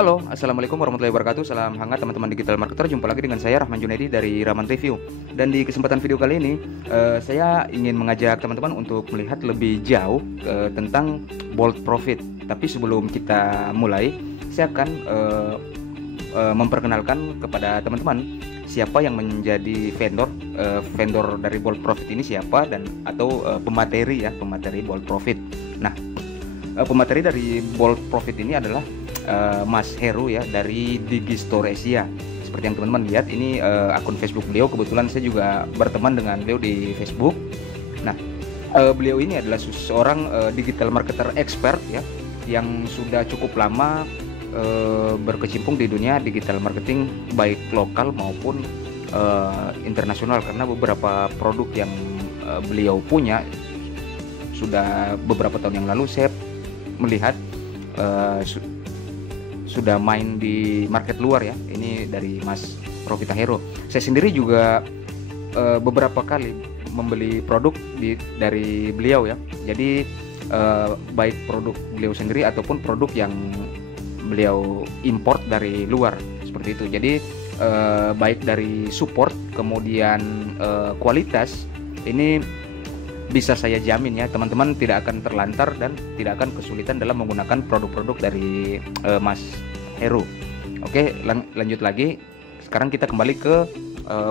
Halo, Assalamualaikum warahmatullahi wabarakatuh. Salam hangat teman-teman digital marketer. Jumpa lagi dengan saya Rahman Junaidi dari Rahman Review. Dan di kesempatan video kali ini saya ingin mengajak teman-teman untuk melihat lebih jauh tentang Bold Profit. Tapi sebelum kita mulai, saya akan memperkenalkan kepada teman-teman siapa yang menjadi vendor dari Bold Profit ini siapa, dan atau pemateri Bold Profit. Nah, pemateri dari Bold Profit ini adalah Mas Heru ya, dari Digistore Asia. Seperti yang teman-teman lihat, ini akun Facebook beliau. Kebetulan saya juga berteman dengan beliau di Facebook. Nah, beliau ini adalah seorang digital marketer expert ya, yang sudah cukup lama berkecimpung di dunia digital marketing, baik lokal maupun internasional. Karena beberapa produk yang beliau punya sudah beberapa tahun yang lalu saya melihat sudah main di market luar ya. Ini dari Mas Rofita Hero. Saya sendiri juga beberapa kali membeli produk dari beliau ya. Jadi baik produk beliau sendiri ataupun produk yang beliau import dari luar, seperti itu. Jadi baik dari support kemudian kualitas, ini bisa saya jamin ya, teman-teman tidak akan terlantar dan tidak akan kesulitan dalam menggunakan produk-produk dari Mas Heru. Oke, lanjut lagi. Sekarang kita kembali ke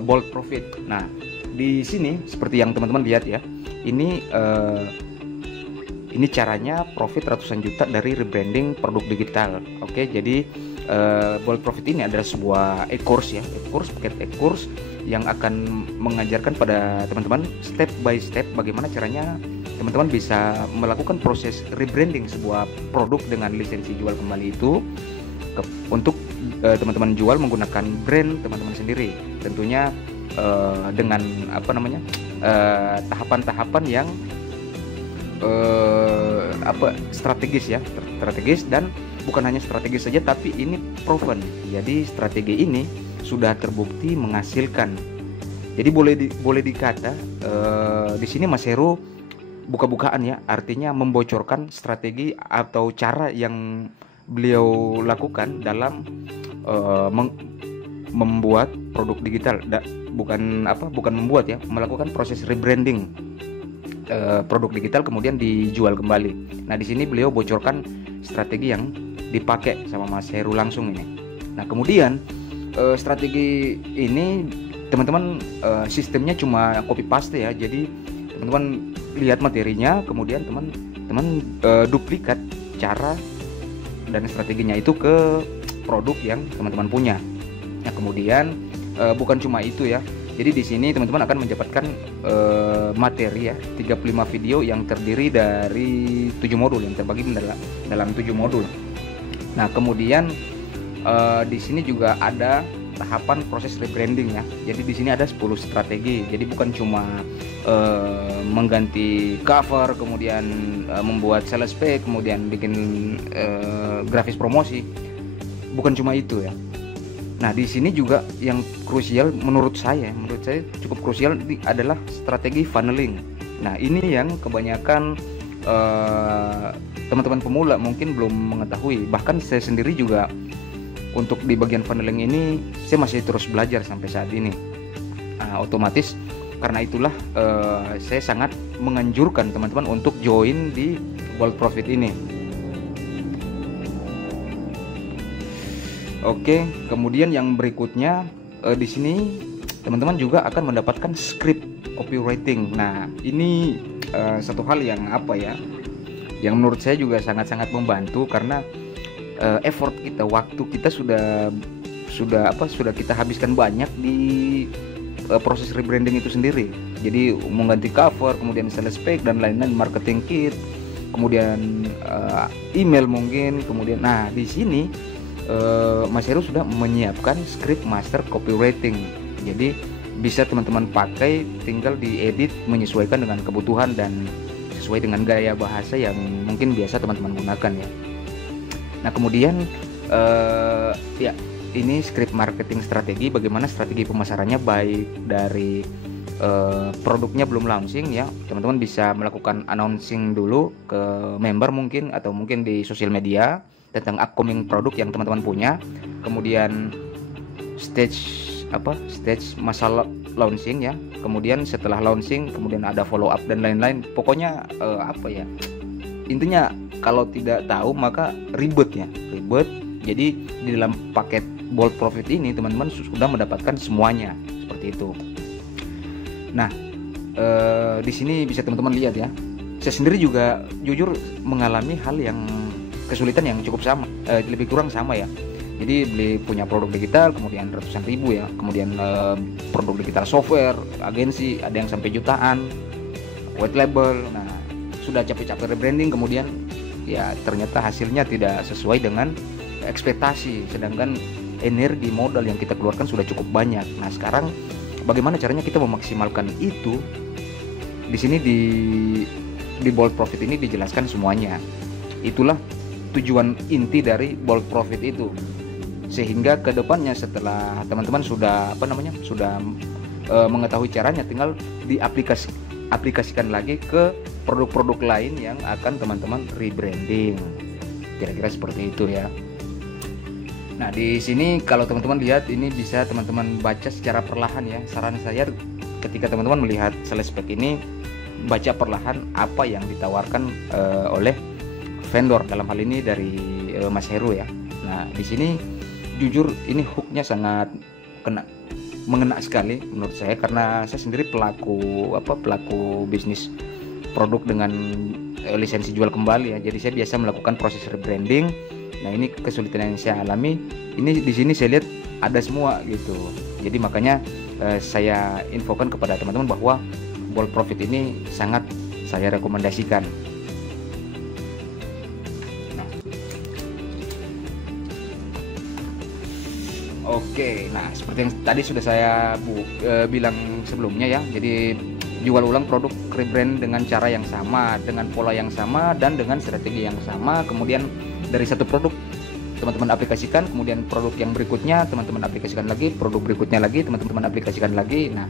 Bold Profit. Nah, di sini seperti yang teman-teman lihat ya, ini caranya profit ratusan juta dari rebranding produk digital. Oke, jadi Bold Profit ini adalah sebuah e-course ya, paket e-course yang akan mengajarkan pada teman-teman step by step bagaimana caranya teman-teman bisa melakukan proses rebranding sebuah produk dengan lisensi jual kembali itu untuk teman-teman jual menggunakan brand teman-teman sendiri. Tentunya dengan tahapan-tahapan yang strategis dan bukan hanya strategis saja, tapi ini proven. Jadi strategi ini sudah terbukti menghasilkan. Jadi boleh dikata di sini Mas Heru buka-bukaan ya, artinya membocorkan strategi atau cara yang beliau lakukan dalam membuat produk digital. Melakukan proses rebranding produk digital kemudian dijual kembali. Nah, di sini beliau bocorkan strategi yang dipakai sama Mas Heru langsung ini. Nah, kemudian strategi ini teman-teman sistemnya cuma copy paste ya. Jadi teman-teman lihat materinya, kemudian teman-teman duplikat cara dan strateginya itu ke produk yang teman-teman punya. Nah, kemudian bukan cuma itu ya. Jadi di sini teman-teman akan mendapatkan materi ya, 35 video yang terdiri dari 7 modul yang terbagi dalam 7 modul. Nah, kemudian di sini juga ada tahapan proses rebranding ya. Jadi di sini ada 10 strategi. Jadi bukan cuma mengganti cover, kemudian membuat sales page, kemudian bikin grafis promosi. Bukan cuma itu ya. Nah, di sini juga yang krusial menurut saya cukup krusial adalah strategi funneling. Nah, ini yang kebanyakan teman-teman pemula mungkin belum mengetahui. Bahkan saya sendiri juga untuk di bagian funneling ini saya masih terus belajar sampai saat ini. Nah, otomatis karena itulah saya sangat menganjurkan teman-teman untuk join di Bold Profit ini. Oke, kemudian yang berikutnya di sini teman-teman juga akan mendapatkan script copywriting. Nah, ini satu hal yang yang menurut saya juga sangat-sangat membantu, karena effort kita, waktu kita sudah kita habiskan banyak di proses rebranding itu sendiri. Jadi mengganti cover, kemudian sales page dan lain-lain, marketing kit, kemudian email mungkin, kemudian di sini Mas Heru sudah menyiapkan script master copywriting. Jadi bisa teman-teman pakai, tinggal diedit menyesuaikan dengan kebutuhan dan sesuai dengan gaya bahasa yang mungkin biasa teman-teman gunakan ya. Nah, kemudian ya, ini script marketing strategi, bagaimana strategi pemasarannya, baik dari produknya belum launching ya, teman-teman bisa melakukan announcing dulu ke member mungkin, atau mungkin di sosial media. tentang upcoming produk yang teman-teman punya, kemudian stage masalah launching ya, kemudian setelah launching kemudian ada follow up dan lain-lain. Pokoknya intinya kalau tidak tahu maka ribet. Jadi di dalam paket Bold Profit ini teman-teman sudah mendapatkan semuanya seperti itu. Nah, di sini bisa teman-teman lihat ya, saya sendiri juga jujur mengalami hal yang kesulitan yang cukup sama, lebih kurang sama ya. Jadi beli punya produk digital kemudian ratusan ribu ya, kemudian produk digital software agensi ada yang sampai jutaan, white label. Nah, sudah capek-capek rebranding kemudian ya ternyata hasilnya tidak sesuai dengan ekspektasi, sedangkan energi modal yang kita keluarkan sudah cukup banyak. Nah, sekarang bagaimana caranya kita memaksimalkan itu? Di sini di Bold Profit ini dijelaskan semuanya. Itulah tujuan inti dari Bold Profit itu. Sehingga kedepannya setelah teman-teman sudah mengetahui caranya, tinggal diaplikasikan lagi ke produk-produk lain yang akan teman-teman rebranding. Kira-kira seperti itu ya. Nah, di sini kalau teman-teman lihat ini bisa teman-teman baca secara perlahan ya. Saran saya ketika teman-teman melihat sales pack ini, baca perlahan apa yang ditawarkan oleh vendor, dalam hal ini dari Mas Heru ya. Nah, di sini jujur ini hooknya sangat mengena sekali menurut saya, karena saya sendiri pelaku bisnis produk dengan lisensi jual kembali ya. Jadi saya biasa melakukan proses rebranding. Nah, ini kesulitan yang saya alami. Ini di sini saya lihat ada semua gitu. Jadi makanya saya infokan kepada teman-teman bahwa Bold Profit ini sangat saya rekomendasikan. Oke, nah seperti yang tadi sudah saya bilang sebelumnya ya. Jadi jual ulang produk rebrand dengan cara yang sama, dengan pola yang sama, dan dengan strategi yang sama. Kemudian dari satu produk teman-teman aplikasikan, kemudian produk yang berikutnya teman-teman aplikasikan lagi, produk berikutnya lagi teman-teman aplikasikan lagi. Nah,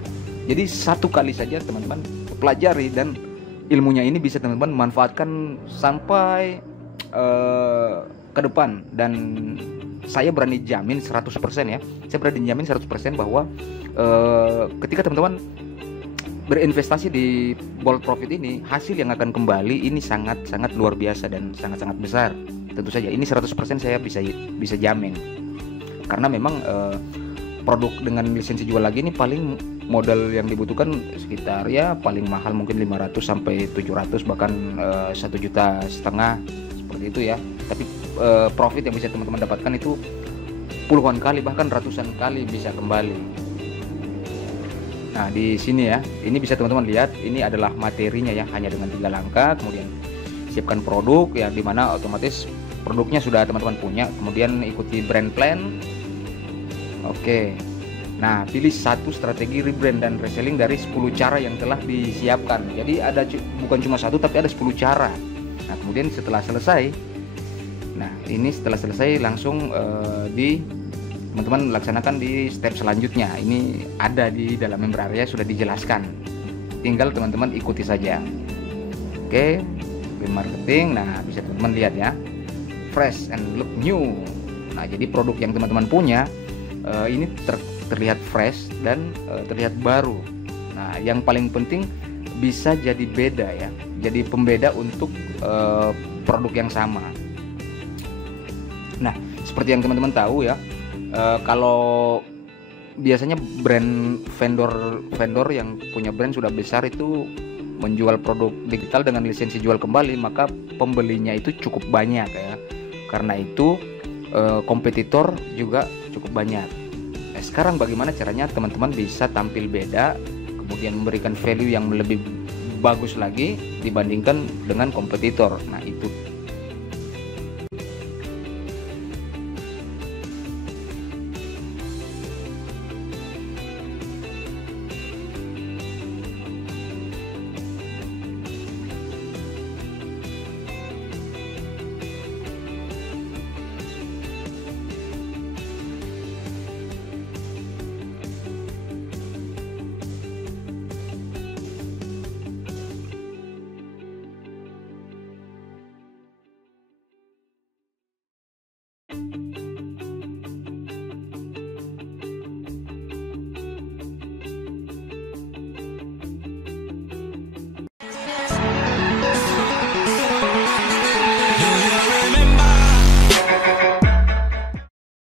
jadi satu kali saja teman-teman pelajari, dan ilmunya ini bisa teman-teman manfaatkan sampai ke depan. Dan saya berani jamin 100% ya, saya berani jamin 100% bahwa ketika teman-teman berinvestasi di Bold Profit ini, hasil yang akan kembali ini sangat-sangat luar biasa dan sangat-sangat besar. Tentu saja ini 100% saya bisa jamin, karena memang produk dengan lisensi jual lagi ini paling modal yang dibutuhkan sekitar ya paling mahal mungkin 500 sampai 700, bahkan 1,5 juta seperti itu ya. Tapi profit yang bisa teman-teman dapatkan itu puluhan kali bahkan ratusan kali bisa kembali. Nah, di sini ya, ini bisa teman-teman lihat, ini adalah materinya ya, hanya dengan 3 langkah. Kemudian siapkan produk ya, dimana otomatis produknya sudah teman-teman punya. Kemudian ikuti brand plan. Oke. Nah, pilih satu strategi rebrand dan reselling dari 10 cara yang telah disiapkan. Jadi ada bukan cuma satu tapi ada 10 cara. Nah, kemudian setelah selesai, langsung teman-teman laksanakan di step selanjutnya. Ini ada di dalam member area sudah dijelaskan. Tinggal teman-teman ikuti saja. Oke, marketing. Nah, bisa teman-teman lihat ya. Fresh and look new. Nah, jadi produk yang teman-teman punya ini terlihat fresh dan terlihat baru. Nah, yang paling penting bisa jadi beda ya. Jadi pembeda untuk produk yang sama. Nah, seperti yang teman-teman tahu ya, kalau biasanya vendor yang punya brand sudah besar itu menjual produk digital dengan lisensi jual kembali, maka pembelinya itu cukup banyak ya. Karena itu kompetitor juga cukup banyak. Nah, sekarang bagaimana caranya teman-teman bisa tampil beda, kemudian memberikan value yang lebih bagus lagi dibandingkan dengan kompetitor. Nah, itu